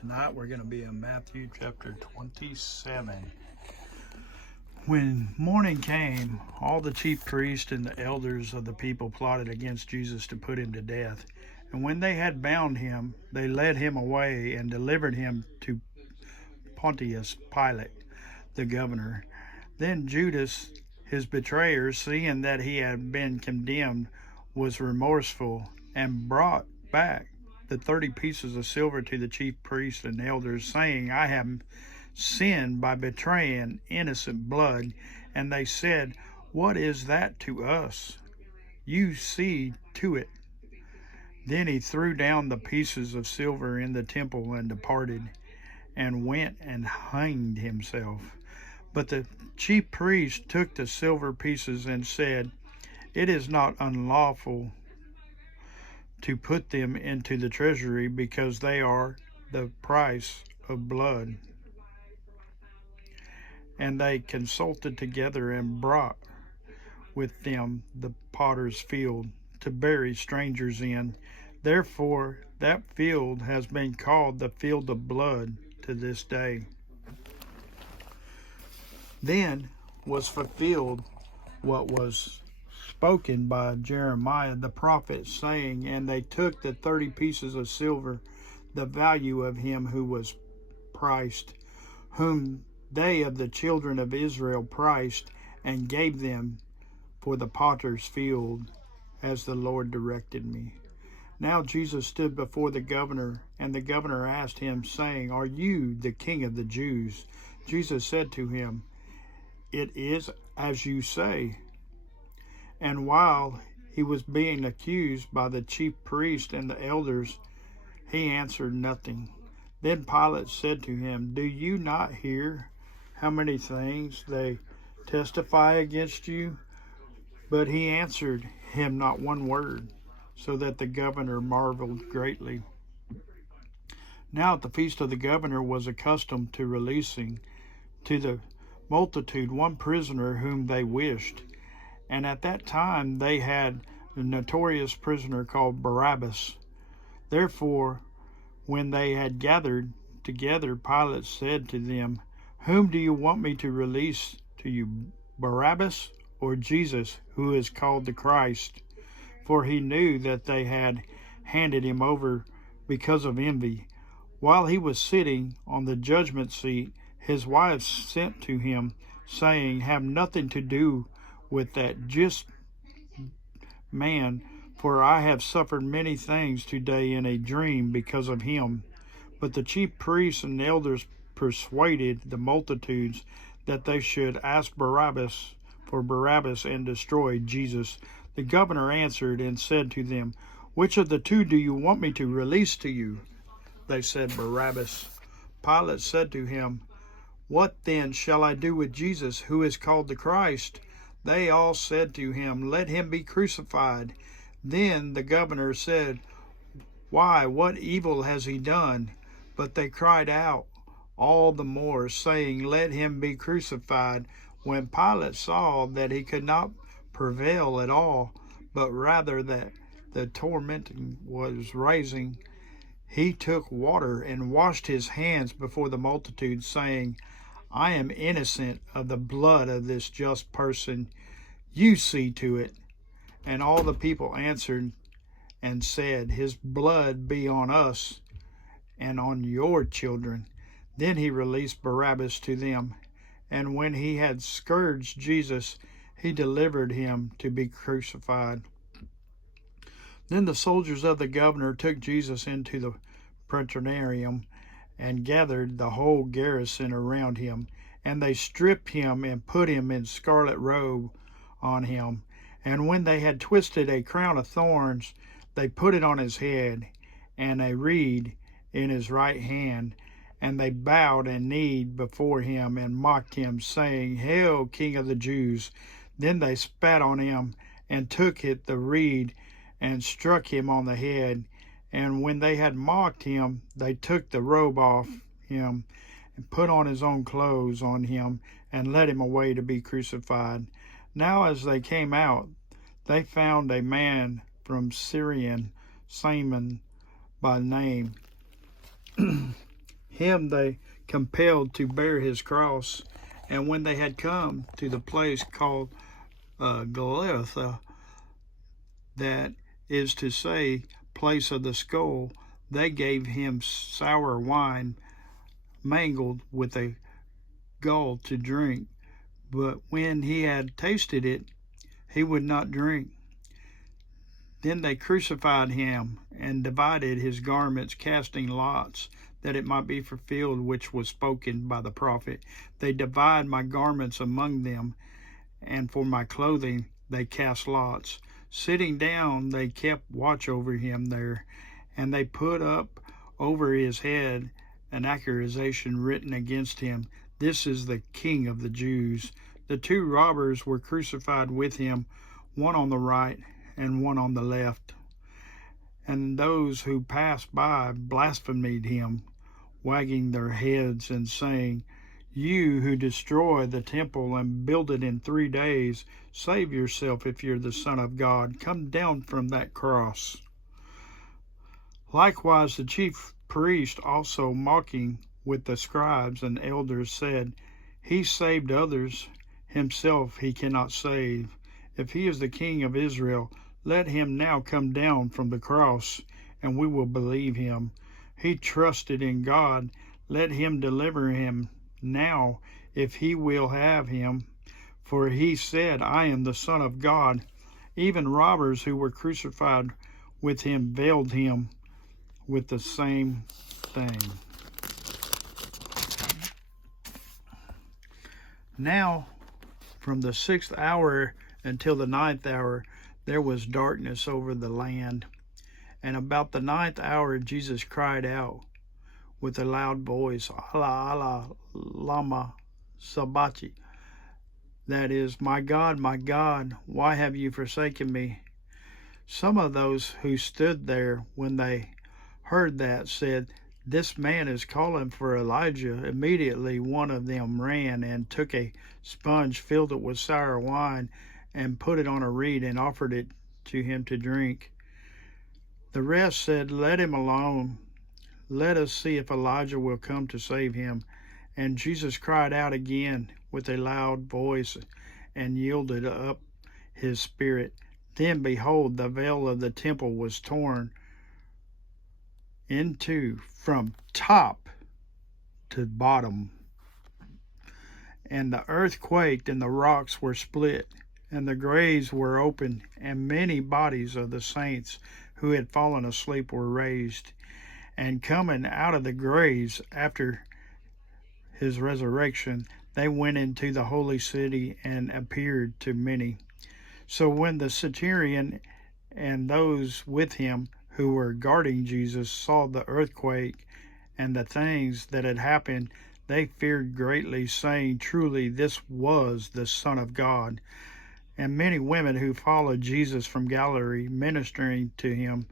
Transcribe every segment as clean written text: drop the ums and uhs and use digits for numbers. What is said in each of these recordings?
Tonight we're going to be in Matthew chapter 27. When morning came, all the chief priests and the elders of the people plotted against Jesus to put him to death. And when they had bound him, they led him away and delivered him to Pontius Pilate, the governor. Then Judas, his betrayer, seeing that he had been condemned, was remorseful and brought back the 30 pieces of silver to the chief priests and elders, saying, I have sinned by betraying innocent blood. And they said, What is that to us? You see to it. Then he threw down the pieces of silver in the temple and departed, and went and hanged himself. But the chief priest took the silver pieces and said, It is not unlawful to put them into the treasury, because they are the price of blood. And they consulted together and brought with them the potter's field to bury strangers in. Therefore that field has been called the field of blood to this day. Then was fulfilled what was spoken by Jeremiah the prophet, saying, And they took the 30 pieces of silver, the value of him who was priced, whom they of the children of Israel priced, and gave them for the potter's field, as the Lord directed me. Now Jesus stood before the governor, and the governor asked him, saying, Are you the king of the Jews? Jesus said to him, It is as you say. And while he was being accused by the chief priests and the elders, he answered nothing. Then Pilate said to him, Do you not hear how many things they testify against you? But he answered him not one word, so that the governor marveled greatly. Now at the feast of the governor was accustomed to releasing to the multitude one prisoner whom they wished. And at that time they had a notorious prisoner called Barabbas. Therefore, when they had gathered together, Pilate said to them, Whom do you want me to release to you, Barabbas or Jesus, who is called the Christ? For he knew that they had handed him over because of envy. While he was sitting on the judgment seat, his wife sent to him, saying, Have nothing to do with that just man, for I have suffered many things today in a dream because of him. But the chief priests and elders persuaded the multitudes that they should ask Barabbas for Barabbas and destroy Jesus. The governor answered and said to them, Which of the two do you want me to release to you? They said, Barabbas. Pilate said to him, What then shall I do with Jesus, who is called the Christ? They all said to him, Let him be crucified. Then the governor said, Why, what evil has he done? But they cried out all the more, saying, Let him be crucified. When Pilate saw that he could not prevail at all, but rather that the tormenting was rising, he took water and washed his hands before the multitude, saying, I am innocent of the blood of this just person. You see to it. And all the people answered and said, His blood be on us and on your children. Then he released Barabbas to them. And when he had scourged Jesus, he delivered him to be crucified. Then the soldiers of the governor took Jesus into the praetorium and gathered the whole garrison around him. And they stripped him and put him in scarlet robe on him. And when they had twisted a crown of thorns, they put it on his head, and a reed in his right hand. And they bowed and kneed before him and mocked him, saying, Hail, King of the Jews! Then they spat on him and took the reed and struck him on the head. And when they had mocked him, they took the robe off him and put on his own clothes on him and led him away to be crucified. Now as they came out, they found a man from Syrian, Simon by name, him they compelled to bear his cross. And when they had come to the place called Golgotha, that is to say, place of the skull, they gave him sour wine mingled with a gall to drink. But when he had tasted it, he would not drink. Then they crucified him and divided his garments, casting lots, that it might be fulfilled which was spoken by the prophet. They divide my garments among them, and for my clothing they cast lots. Sitting down, they kept watch over him there, and they put up over his head an accusation written against him, "This is the King of the Jews." The two robbers were crucified with him, one on the right and one on the left. And those who passed by blasphemed him, wagging their heads and saying, "You who destroy the temple and build it in 3 days, save yourself if you're the Son of God. Come down from that cross." Likewise the chief priest also, mocking with the scribes and elders, said, "He saved others, himself he cannot save. If he is the King of Israel, let him now come down from the cross, and we will believe him. He trusted in God. Let him deliver him now, if he will have him. For he said, I am the Son of God." Even robbers who were crucified with him veiled him with the same thing. Now, from the 6th hour until the 9th hour, there was darkness over the land. And about the 9th hour, Jesus cried out with a loud voice, "Allah, Allah, lama sabachthani," that is, my God, why have you forsaken me?" Some of those who stood there when they heard that said, "This man is calling for Elijah." Immediately one of them ran and took a sponge, filled it with sour wine, and put it on a reed and offered it to him to drink. The rest said, "Let him alone. Let us see if Elijah will come to save him." And Jesus cried out again with a loud voice and yielded up his spirit. Then behold, the veil of the temple was torn in two from top to bottom, and the earth quaked, and the rocks were split, and the graves were opened, and many bodies of the saints who had fallen asleep were raised. And coming out of the graves after his resurrection, they went into the holy city and appeared to many. So when the centurion and those with him who were guarding Jesus saw the earthquake and the things that had happened, they feared greatly, saying, "Truly this was the Son of God." And many women who followed Jesus from Galilee, ministering to him,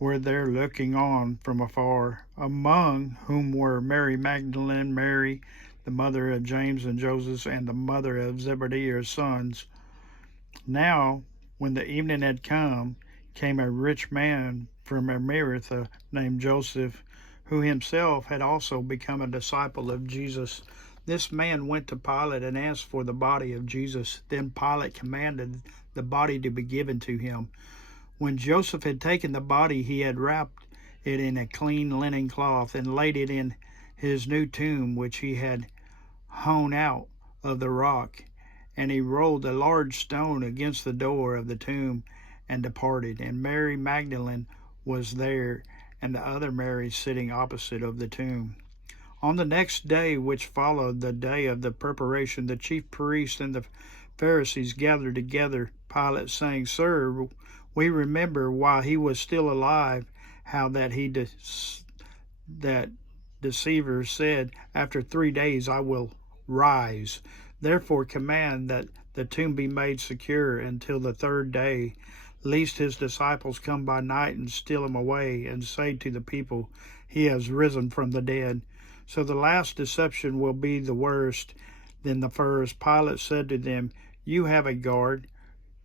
were there looking on from afar, among whom were Mary Magdalene, Mary, the mother of James and Joseph, and the mother of Zebedee's sons. Now, when the evening had come, came a rich man from Arimathea named Joseph, who himself had also become a disciple of Jesus. This man went to Pilate and asked for the body of Jesus. Then Pilate commanded the body to be given to him. When Joseph had taken the body, he had wrapped it in a clean linen cloth and laid it in his new tomb, which he had hewn out of the rock. And he rolled a large stone against the door of the tomb and departed. And Mary Magdalene was there, and the other Mary sitting opposite of the tomb. On the next day, which followed the day of the preparation, the chief priests and the Pharisees gathered together Pilate, saying, "Sir, we remember while he was still alive how that that deceiver said, 'After 3 days I will rise.' Therefore command that the tomb be made secure until the 3rd day, lest his disciples come by night and steal him away, and say to the people, 'He has risen from the dead.' So the last deception will be the worst than the first." Pilate said to them, "You have a guard.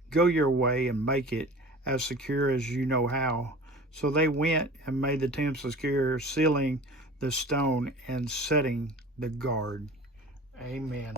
Go your way and make it as secure as you know how." So they went and made the tomb secure, sealing the stone and setting the guard. Amen.